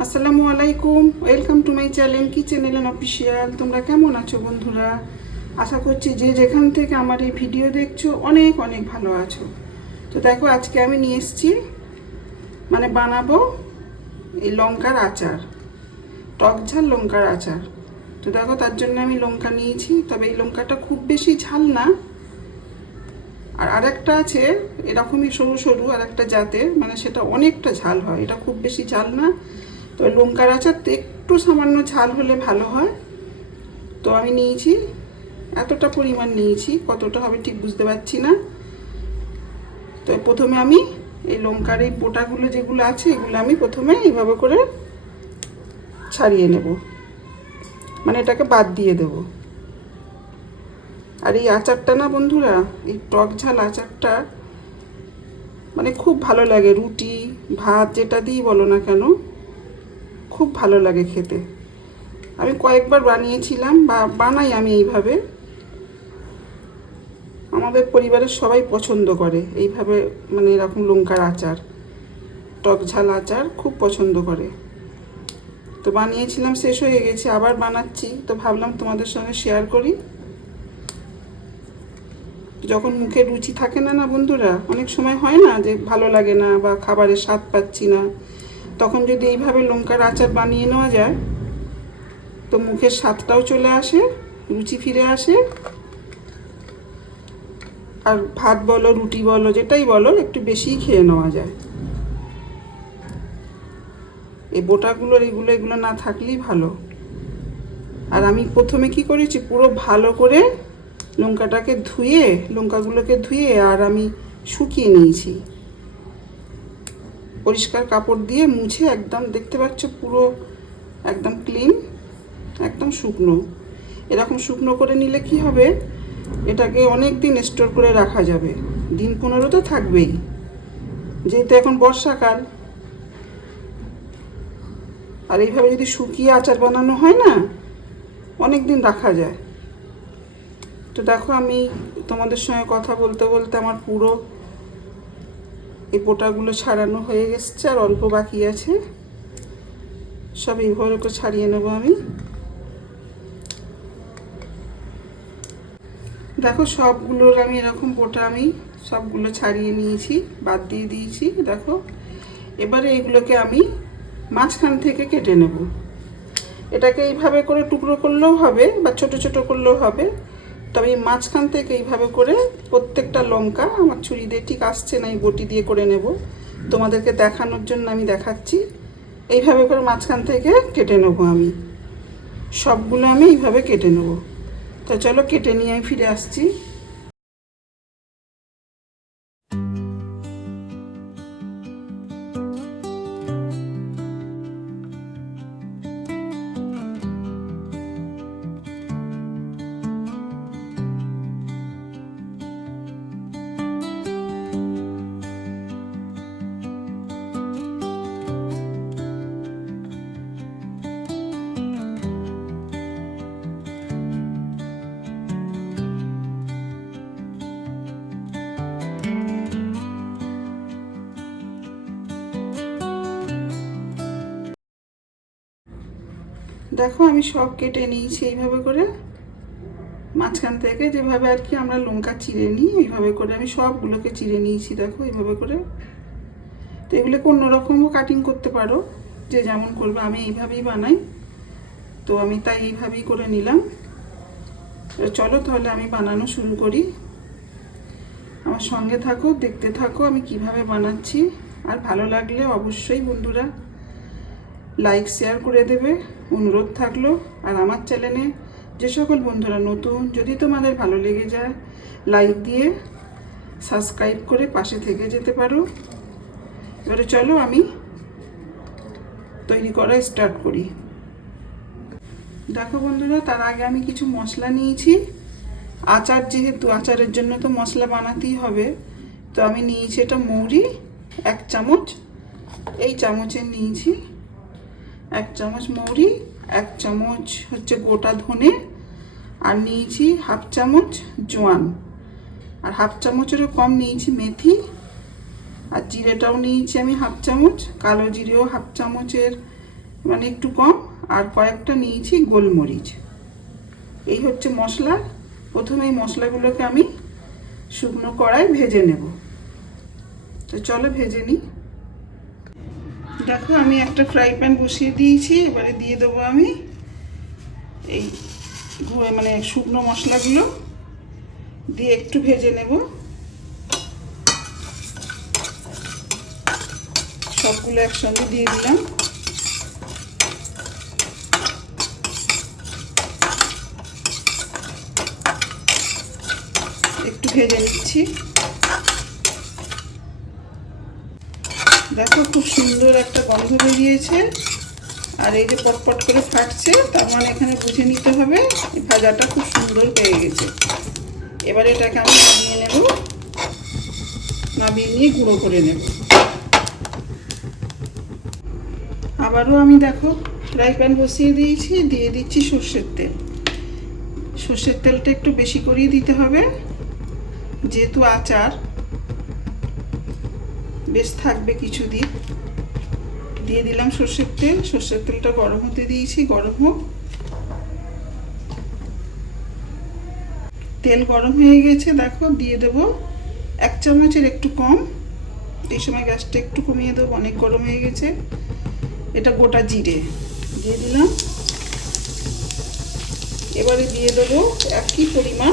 আসসালামু আলাইকুম, welcome to my channel kitchen এলেন অফিসিয়াল। তোমরা কেমন আছো বন্ধুরা? আশা করছি যে যেখান থেকে আমার এই ভিডিও দেখছো অনেক অনেক ভালো আছো। তো দেখো, আজকে আমি নিয়ে এসেছি বানাবো এই লঙ্কার আচার, টক ঝাল লঙ্কার আচার। তো দেখো, তার জন্য আমি লঙ্কা নিয়েছি, তবে এই লঙ্কাটা খুব বেশি ঝাল না। আর আরেকটা আছে এরকমই সরু সরু আরেকটা জাতের, সেটা অনেকটা ঝাল হয়, এটা খুব বেশি ঝাল না। তো লঙ্কার আচারতে একটু সামান্য ঝাল হলে ভালো হয়। তো আমি নিয়েছি এতটা পরিমাণ নিয়েছি, কতটা হবে ঠিক বুঝতে পারছি না। তো প্রথমে আমি এই লঙ্কার এই বোটাগুলো যেগুলো আছে এগুলো আমি প্রথমে এইভাবে করে ছাড়িয়ে নেব, এটাকে বাদ দিয়ে দেব। আর এই আচারটা না বন্ধুরা, এই টক ঝাল আচারটা খুব ভালো লাগে, রুটি ভাত যেটা দিই বলো না কেন, খুব ভালো লাগে খেতে। আমি কয়েকবার বানিয়েছিলাম বা বানাই আমি এইভাবে, আমাদের পরিবারের সবাই পছন্দ করে এইভাবে, এরকম লঙ্কার আচার, টক ঝাল আচার খুব পছন্দ করে। তো বানিয়েছিলাম, শেষ হয়ে গেছে, আবার বানাচ্ছি, তো ভাবলাম তোমাদের সঙ্গে শেয়ার করি। যখন মুখে রুচি থাকে না না বন্ধুরা, অনেক সময় হয় না যে ভালো লাগে না বা খাবারের স্বাদ পাচ্ছি না, তখন যদি এইভাবে লঙ্কার আচার বানিয়ে নেওয়া যায় তো মুখের স্বাদটাও চলে আসে, রুচি ফিরে আসে। আর ভাত বলো রুটি বলো যেটাই বলো একটু বেশিই খেয়ে নেওয়া যায়। এই বোটাগুলোর এগুলো না থাকলেই ভালো। আর আমি প্রথমে কি করেছি, পুরো ভালো করে লঙ্কাগুলোকে ধুয়ে আর আমি শুকিয়ে নিয়েছি, পরিষ্কার কাপড় দিয়ে মুছে একদম, দেখতে পাচ্ছ পুরো একদম ক্লিন, একদম শুকনো। এরকম শুকনো করে নিলে কি হবে, এটাকে অনেক দিন স্টোর করে রাখা যাবে, দিন 15 তো থাকবেই, যেহেতু এখন বর্ষাকাল। আর এইভাবে যদি শুকিয়ে আচার বানানো হয় না, অনেক দিন রাখা যায়। তো দেখো, আমি তোমাদের সঙ্গে কথা বলতে বলতে আমার পুরো এই পোটাগুলো ছাড়ানো হয়ে গেছে, আর অল্প বাকি আছে, সব এইভাবে করে ছাড়িয়ে নেবো আমি। দেখো, সবগুলোর আমি এরকম পোটা আমি সবগুলো ছাড়িয়ে নিয়েছি, বাদ দিয়ে দিয়েছি। দেখো, এবারে এগুলোকে আমি মাঝখান থেকে কেটে নেব। এটাকে এইভাবে করে টুকরো করলেও হবে বা ছোট ছোট করলেও হবে, তবে এই মাঝখান থেকে এইভাবে করে প্রত্যেকটা লঙ্কা, আমার ছুরি দিয়ে ঠিক আসছে না, এই বটি দিয়ে করে নেব, তোমাদেরকে দেখানোর জন্য আমি দেখাচ্ছি। এইভাবে করে মাঝখান থেকে কেটে নেব আমি, সবগুলো আমি এইভাবে কেটে নেব। তো চলো কেটে নিয়ে আমি ফিরে আসছি। দেখো, আমি সব কেটে নিয়েছি এইভাবে করে, মাঝখান থেকে যেভাবে আর কি আমরা লঙ্কা চিড়ে নিই এইভাবে করে আমি সবগুলোকে চিড়ে নিয়েছি। দেখো এইভাবে করে। তো এগুলোকে অন্যরকমও কাটিং করতে পারো, যে যেমন করবে, আমি এইভাবেই বানাই, তো আমি তাই এইভাবেই করে নিলাম। চলো তাহলে আমি বানানো শুরু করি, আমার সঙ্গে থাকো, দেখতে থাকো আমি কিভাবে বানাচ্ছি। আর ভালো লাগলে অবশ্যই বন্ধুরা লাইক শেয়ার করে দেবে, অনুরোধ থাকলো। আর আমার চ্যানেলে যে সকল বন্ধুরা নতুন, যদি তোমাদের ভালো লেগে যায় লাইক দিয়ে সাবস্ক্রাইব করে পাশে থেকে যেতে পারো। এবারে চলো আমি তৈরি করা স্টার্ট করি। দেখো বন্ধুরা, তার আগে আমি কিছু মশলা নিয়েছি। আচার যেহেতু, আচারের জন্য তো মশলা বানাতেই হবে। তো আমি নিয়েছি এটা মৌরি 1 চামচ, এই চামচের নিয়েছি 1 চামচ মৌরি, 1 চামচ হচ্ছে গোটা ধনে, আর নিয়েছি 1/2 চামচ জোয়ান, আর 1/2 চামচেরও কম নিয়েছি মেথি, আর জিরেটাও নিয়েছি আমি 1/2 চামচ, কালো জিরেও 1/2 চামচের মানে একটু কম, আর কয়েকটা নিয়েছি গোলমরিচ। এই হচ্ছে মশলা। প্রথমে এই মশলাগুলোকে আমি শুকনো কড়াই ভেজে নেব। তো চলো ভেজে নিই। দেখো আমি একটা ফ্রাই প্যান বসিয়ে দিয়েছি, এবারে দিয়ে দেবো আমি এই মানে শুকনো মশলাগুলো দিয়ে একটু ভেজে নেব। সবগুলো একসঙ্গে দিয়ে দিলাম। একটু ভেজে নিচ্ছি। দেখো খুব সুন্দর একটা গন্ধ বেরিয়েছে, আর এই যে পটপট করে ফাটছে, তার মানে এখানে বুঝে নিতে হবে ভাজাটা খুব সুন্দর হয়ে গেছে। এবার এটাকে আমি নামিয়ে নেব, নামিয়ে নিয়ে গুঁড়ো করে নেব। আবারও আমি দেখো ফ্রাই প্যান বসিয়ে দিয়েছি, দিয়ে দিচ্ছি সর্ষের তেল। সর্ষের তেলটা একটু বেশি করেই দিতে হবে, যেহেতু আচার বেশ থাকবে কিছুদিন। দিয়ে দিলাম সর্ষের তেল। সর্ষের তেলটা গরম হতে দিয়েছি, গরম হোক। তেল গরম হয়ে গেছে, দেখো দিয়ে দেব 1 চামচের একটু কম। এই সময় গ্যাসটা একটু কমিয়ে দেবো, অনেক গরম হয়ে গেছে। এটা গোটা জিরে দিয়ে দিলাম। এবারে দিয়ে দেবো একই পরিমাণ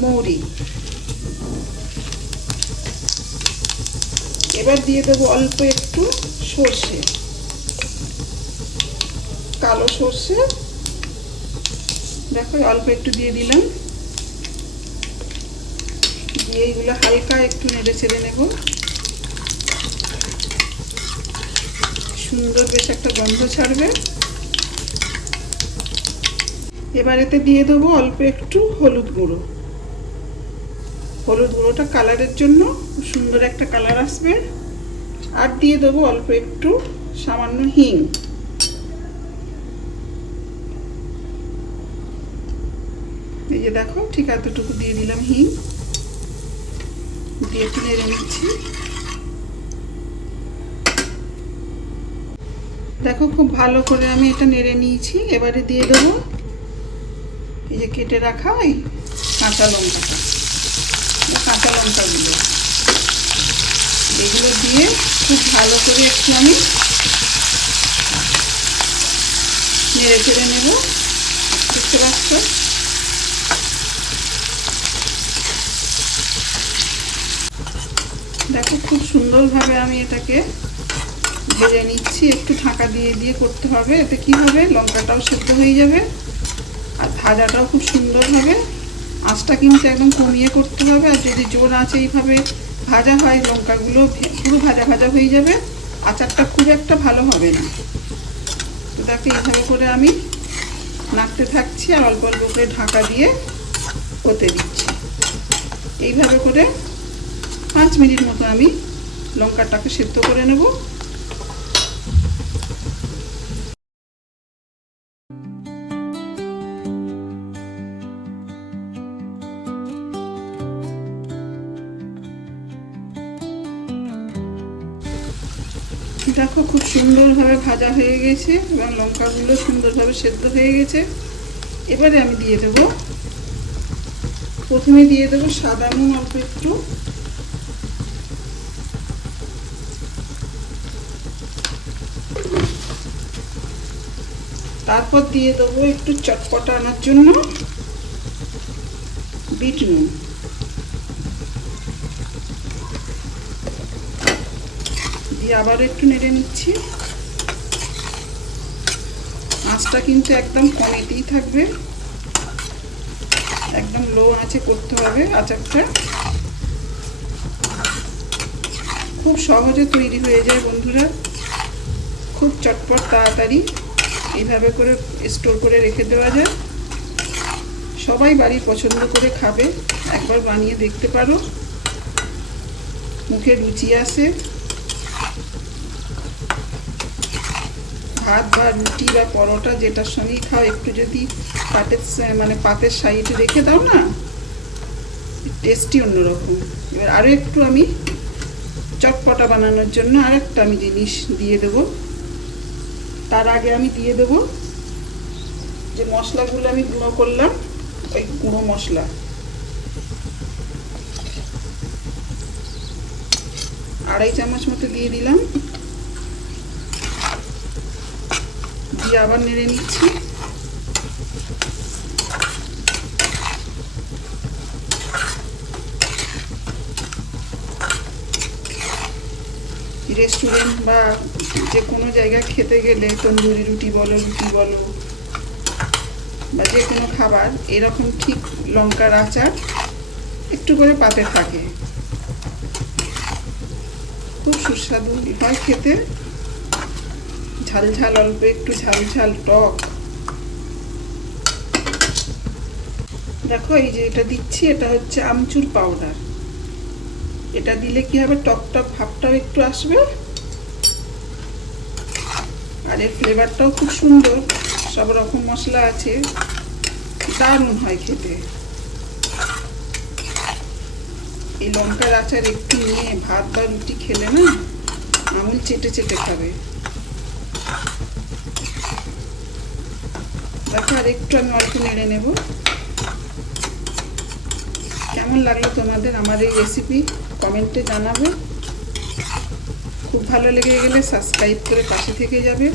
মৌরি। এবার দিয়ে দেবো অল্প একটু সর্ষে, কালো সর্ষে। দেখো অল্প একটু দিয়ে দিলাম। দিয়ে এইগুলো হালকা একটু নেড়ে ছেড়ে নেব। সুন্দর বেশ একটা গন্ধ ছাড়বে। এবার এতে দিয়ে দেবো অল্প একটু হলুদ গুঁড়ো। হলুদ গুঁড়োটা কালারের জন্য, সুন্দর একটা কালার আসবে। আর দিয়ে দেবো অল্প একটু সামান্য হিং। এই যে দেখো ঠিক এতটুকু দিয়ে দিলাম হিং। দিয়ে একটু নেড়ে নিচ্ছি। দেখো খুব ভালো করে আমি এটা নেড়ে নিয়েছি। এবারে দিয়ে দেবো এই যে কেটে রাখা এই কাঁচা লঙ্কাটা, কাঁচা লঙ্কাগুলো। এগুলো দিয়ে খুব ভালো করে একটু আমি নেড়ে চেড়ে নেব। দেখতে পাচ্ছ দেখো খুব সুন্দরভাবে আমি এটাকে ভেজে নিচ্ছি। একটু ঢাকা দিয়ে দিয়ে করতে হবে, এতে কি হবে লঙ্কাটাও সেদ্ধ হয়ে যাবে আর ভাজাটাও খুব সুন্দর হবে। আঁচটা কিন্তু একদম কমিয়ে করতে হবে, আর যদি জোর আঁচে এইভাবে ভাজা হয় লঙ্কাগুলো পুরো ভাজা ভাজা হয়ে যাবে, আচারটা খুব একটা ভালো হবে না। তো দেখো এইভাবে করে আমি নাড়তে থাকছি আর অল্প অল্প করে ঢাকা দিয়ে হতে দিচ্ছি। এইভাবে করে 5 মিনিট মতো আমি লঙ্কাটাকে সেদ্ধ করে নেব। দেখো খুব সুন্দরভাবে ভাজা হয়ে গেছে এবং লঙ্কাগুলো সুন্দরভাবে সেদ্ধ হয়ে গেছে। এবারে আমি দিয়ে দেব, প্রথমে দিয়ে দেবো সাদা নুন অল্প একটু। তারপর দিয়ে দেবো একটু চটপটা আনার জন্য বিট নুন। দিয়ে আবার একটু নেড়ে নিচ্ছি। আঁচটা কিন্তু একদম কমেতেই থাকবে, একদম লো আঁচে করতে হবে আচারটা। খুব সহজে তৈরি হয়ে যায় বন্ধুরা, খুব চটপট তাড়াতাড়ি এইভাবে করে স্টোর করে রেখে দেওয়া যায়। সবাই বাড়ি পছন্দ করে খাবে, একবার বানিয়ে দেখতে পারো, মুখে রুচি আসে। ভাত বা রুটি বা পরোটা যেটার সঙ্গেই খাও, একটু যদি পাতের সাইডে রেখে দাও না, টেস্টই অন্যরকম। এবার আরও একটু আমি চটপটা বানানোর জন্য আরেকটা আমি জিনিস দিয়ে দেব। তার আগে আমি দিয়ে দেব যে মশলাগুলো আমি গুঁড়ো করলাম, ওই গুঁড়ো মশলা। আড়াই চামচ মতো দিয়ে দিলাম, দিয়ে আবার নেড়ে নিচ্ছি। রেস্টুরেন্ট বা যে কোনো জায়গায় খেতে গেলে তন্দুরি রুটি বলো বা যে কোনো খাবার এরকম ঠিক লঙ্কার আচার একটু করে পাতে থাকে, খুব সুস্বাদু হয় খেতে। ঝাল ঝাল, অল্প একটু ঝাল ঝাল টক। দেখো এই যে এটা দিচ্ছি, এটা হচ্ছে আমচুর পাউডার। এটা দিলে কি হবে, টক টক ভাবটাও একটু আসবে, আর এর ফ্লেভারটাও খুব সুন্দর। সব রকম মশলা আছে, দারুণ হয় খেতে। এই লঙ্কার আচার একটু নিয়ে ভাত বা রুটি খেলে না আঙুল চেটে চেটে খাবে। দেখো আর একটু আমি অল্প নেড়ে নেব। কেমন লাগলো তোমাদের আমার এই রেসিপি কমেন্টে জানাবে। খুব ভালো লেগে গেলে সাবস্ক্রাইব করে পাশে থেকে যাবে।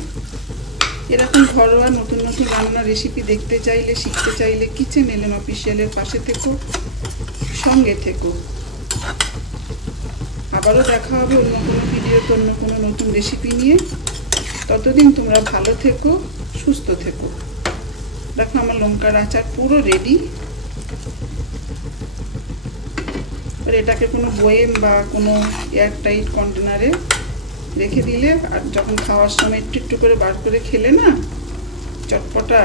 এরকম ঘরোয়া নতুন নতুন রান্নার রেসিপি দেখতে চাইলে, শিখতে চাইলে কিচেন এলেন অফিসিয়ালের পাশে থেকো, সঙ্গে থেকো। আবারও দেখা হবে অন্য কোনো ভিডিওতে অন্য কোনো নতুন রেসিপি নিয়ে। ততদিন তোমরা ভালো থেকো, সুস্থ থেকো। দেখো আমার লঙ্কার আচার পুরো রেডি। আর এটাকে কোনো বয়েম বা কোনো এয়ারটাইট কন্টেনারে রেখে দিলে আর যখন খাওয়ার সময় একটু একটু করে বার করে খেলে না, চটপটা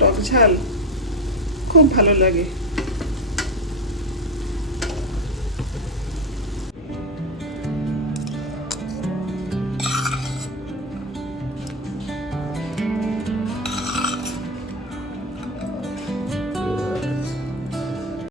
টক ঝাল খুব ভালো লাগে।